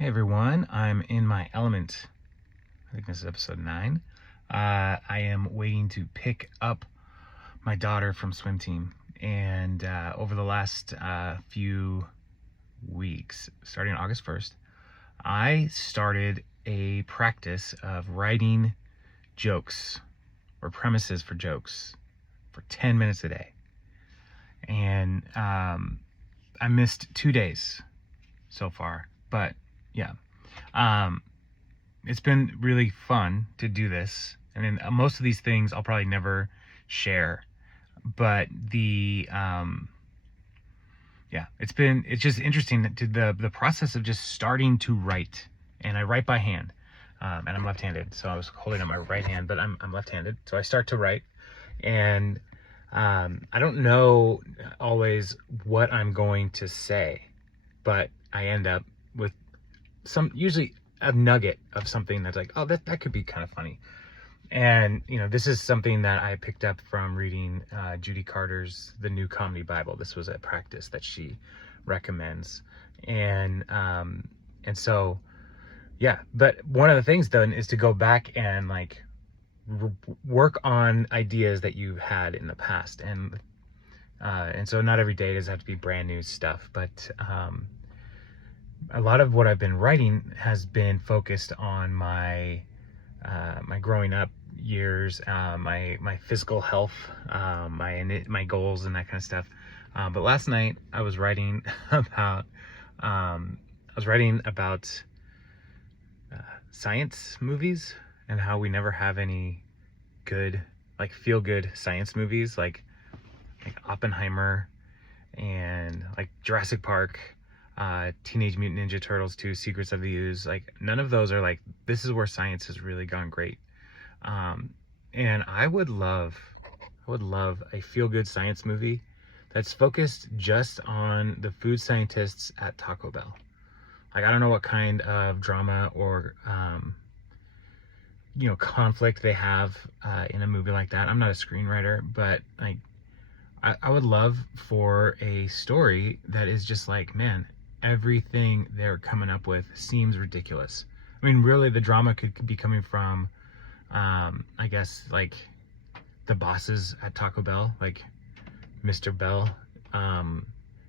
Hey everyone, I'm in my element. I think this is episode 9. I am waiting to pick up my daughter from swim team. And over the last few weeks, starting August 1st, I started a practice of writing jokes or premises for jokes for 10 minutes a day. And I missed 2 days so far, but yeah. It's been really fun to do this. And then most of these things I'll probably never share. But it's just interesting to the process of just starting to write. And I write by hand. And I'm left-handed, so I was holding up my right hand, but I'm left-handed. So I start to write, and I don't know always what I'm going to say, but I end up with usually a nugget of something that's like, oh, that could be kind of funny. And this is something that I picked up from reading Judy Carter's The New Comedy Bible. This was a practice that she recommends, and so yeah. But one of the things then is to go back and like work on ideas that you've had in the past, and so not every day does have to be brand new stuff, but a lot of what I've been writing has been focused on my growing up years, my physical health, my goals and that kind of stuff. But last night I was writing about science movies and how we never have any good, like, feel good science movies like Oppenheimer and like Jurassic Park, Teenage Mutant Ninja Turtles 2, Secrets of the Ooze. Like, none of those are like, this is where science has really gone great. And I would love a feel-good science movie that's focused just on the food scientists at Taco Bell. Like, I don't know what kind of drama or conflict they have in a movie like that. I'm not a screenwriter, but like, I would love for a story that is just like, man, everything they're coming up with seems ridiculous. I mean, really, the drama could be coming from, I guess, like the bosses at Taco Bell, like Mr. Bell,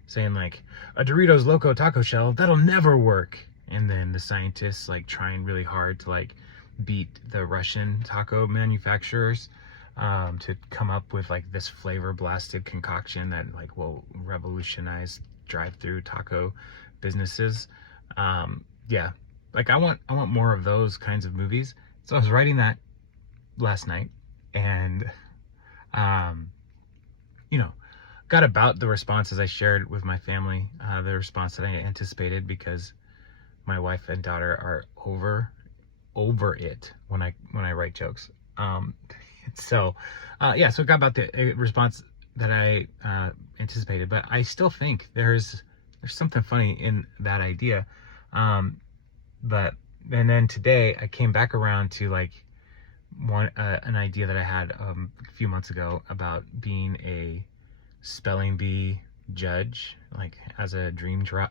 saying like, a Doritos Loco taco shell, that'll never work. And then the scientists like trying really hard to like beat the Russian taco manufacturers to come up with like this flavor blasted concoction that like will revolutionize drive-through taco businesses. Yeah, like I want more of those kinds of movies. So I was writing that last night, and got about the responses I shared with my family, the response that I anticipated, because my wife and daughter are over it when I write jokes. So it got about the response that I anticipated, but I still think there's something funny in that idea. And then today I came back around to like an idea that I had a few months ago about being a spelling bee judge, like as a dream job.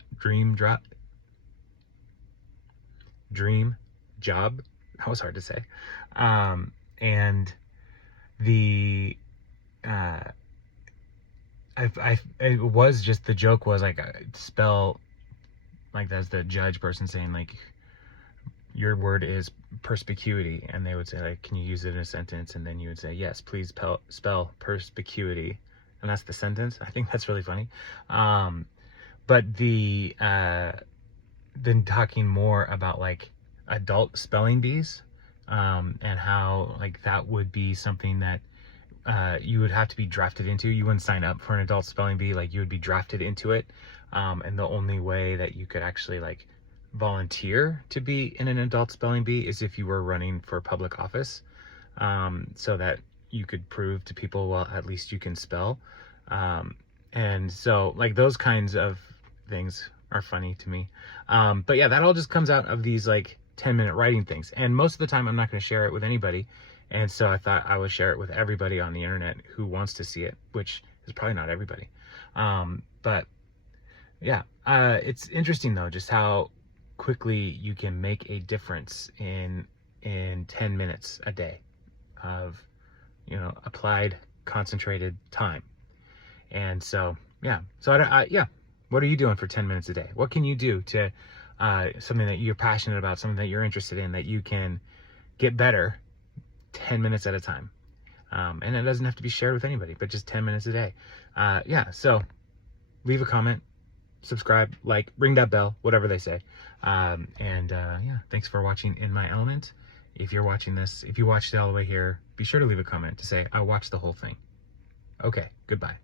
That was hard to say. And the it was just, the joke was like, spell, like that's the judge person saying like, your word is perspicuity, and they would say like, can you use it in a sentence? And then you would say, yes, please spell perspicuity, and that's the sentence. I think that's really funny. But then talking more about like adult spelling bees, and how like that would be something that you would have to be drafted into. You wouldn't sign up for an adult spelling bee, like you would be drafted into it, and the only way that you could actually like volunteer to be in an adult spelling bee is if you were running for public office, so that you could prove to people, well, at least you can spell. And so like those kinds of things are funny to me. But yeah, that all just comes out of these like 10-minute writing things, and most of the time I'm not going to share it with anybody, and so I thought I would share it with everybody on the internet who wants to see it, which is probably not everybody. But yeah, it's interesting though, just how quickly you can make a difference in 10 minutes a day of, applied, concentrated time. And so, yeah. So, yeah. What are you doing for 10 minutes a day? What can you do to something that you're passionate about, something that you're interested in, that you can get better 10 minutes at a time? And it doesn't have to be shared with anybody, but just 10 minutes a day. Yeah. So leave a comment, subscribe, like, ring that bell, whatever they say. Yeah, thanks for watching In My Element. If you're watching this, if you watched it all the way here, be sure to leave a comment to say, I watched the whole thing. Okay, goodbye.